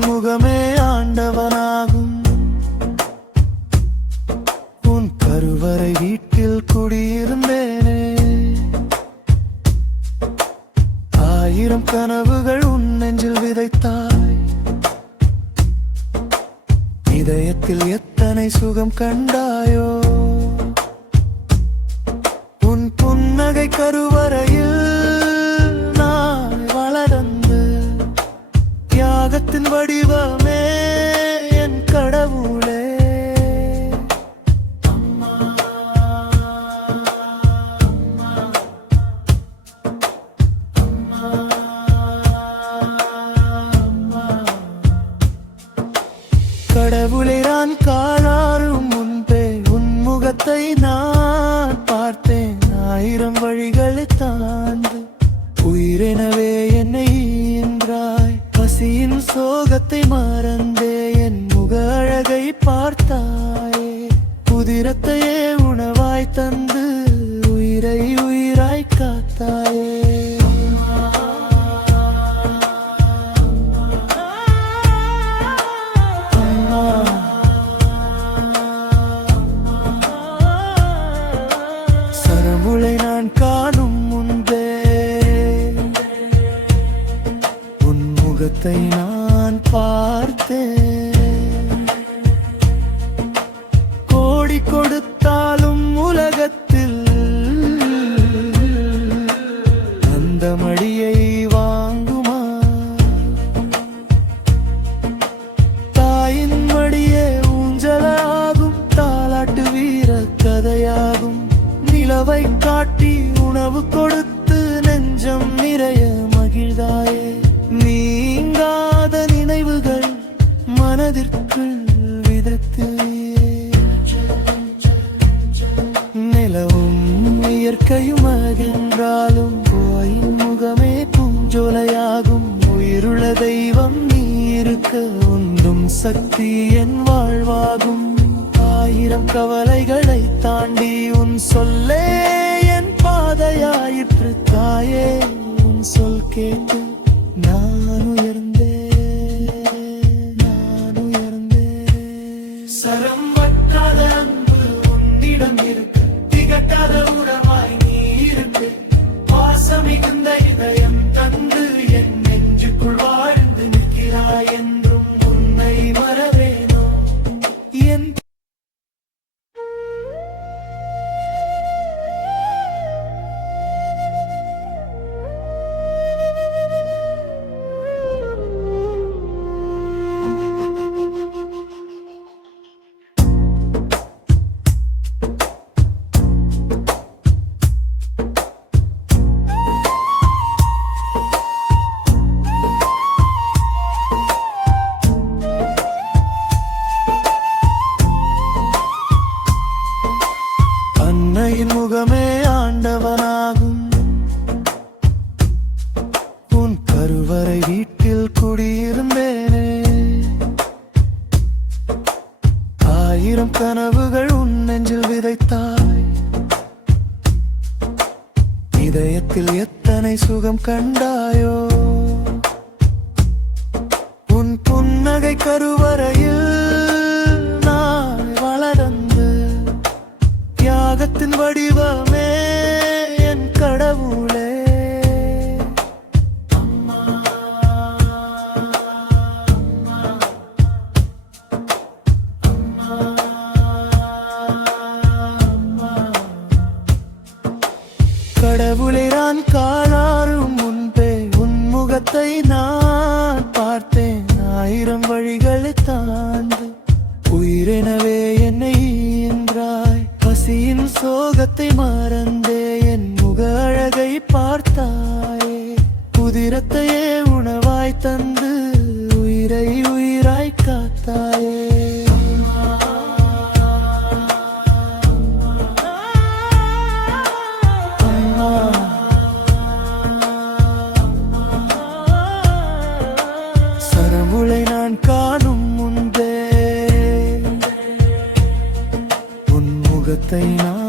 அன்னையின் முகமே ஆண்டவனாகும். உன் கருவறை வீட்டில் குடியிருந்தேனே. 1000 கனவுகள் உன் நெஞ்சில் விதைத்தாய். இதயத்தில் எத்தனை சுகம் கண்டாயோ. உன் புன்னகை கருவறையில் நான் வளர்ந்து தியாகத்தின் வடிவமே என் கடவுளே. கடவுளை நான் காணாரும் முன்பே உன் முகத்தை நான் பார்த்தேன். 1000 வழிகளை தாண்டு உயிரெனவே என்னை ஈன்றாய். பசியின் சோகத்தை மறந்தே என் முக அழகை பார்த்தாயே. உதிரத்தையே உணவாய் தந்து உயிரை உயிராய் காத்தாயே. சரமுளை நான் காணும் முன்பே உன் முகத்தை நான் பார்த்தேன். கோடி கொடுத்தாலும் உலகத்தில் அந்த மடியை வாங்குமா. தாயின் மடியே ஊஞ்சலாகும், தாலாட்டு வீர கதையாகும். நிலவை காட்டி உணவு கொடுத்து நெஞ்சம் நிறைய மகிழ்ந்தாயே. நீங்காத நினைவுகள் மனதிற்குள் விதத்து. நிலவும் இயற்கையும் அகன்றாலும் கோயின் முகமே பூஞ்சோலையாகும். உயிருள்ள தெய்வம் நீ இருக்க ஒன்றும் சக்தி என் வாழ்வாகும். 1000 கவலைகளை தாண்டி உன் சொல்லே என் பாதையாயிற்று தாயே. உன் சொல் கேட்டு நான் உயர்ந்தேன். சரம் வற்றாத அன்பு உன்னிடம் இருக்கு. திகட்டாத உறவாய் நீ இருக்கு. பாசம் மிகுந்த இதயம் தந்து என் நெஞ்சுக்குள் வாழ்ந்து நிற்கிறாய். என்றும் உன்னை மறவேனோ. என் அன்னையின் முகமே ஆண்டவனாகும். உன் கருவறை வீட்டில் குடியிருந்தேனே. 1000 கனவுகள் உன் நெஞ்சில் விதைத்தாய். இதயத்தில் எத்தனை சுகம் கண்டாயோ. உன் புன்னகை கருவறையில் நான் வளர்ந்து தியாகத்தின் வடிவமே என் கடவுளே. கடவுளை நான் காணாரும் முன்பே உன் முகத்தை நான் பார்த்தேன். 1000 வழிகளை தாண்டு உயிரெனவே என்னை ஈன்றாய். பசியின் சோகத்தை மறந்தே என் முக அழகை பார்த்தாயே. உதிரத்தையே உணவாய் தந்து உயிரை உயிராய் காத்தாயே. சரமுளை நான் காணும் முன்பே உன் முகத்தை நான்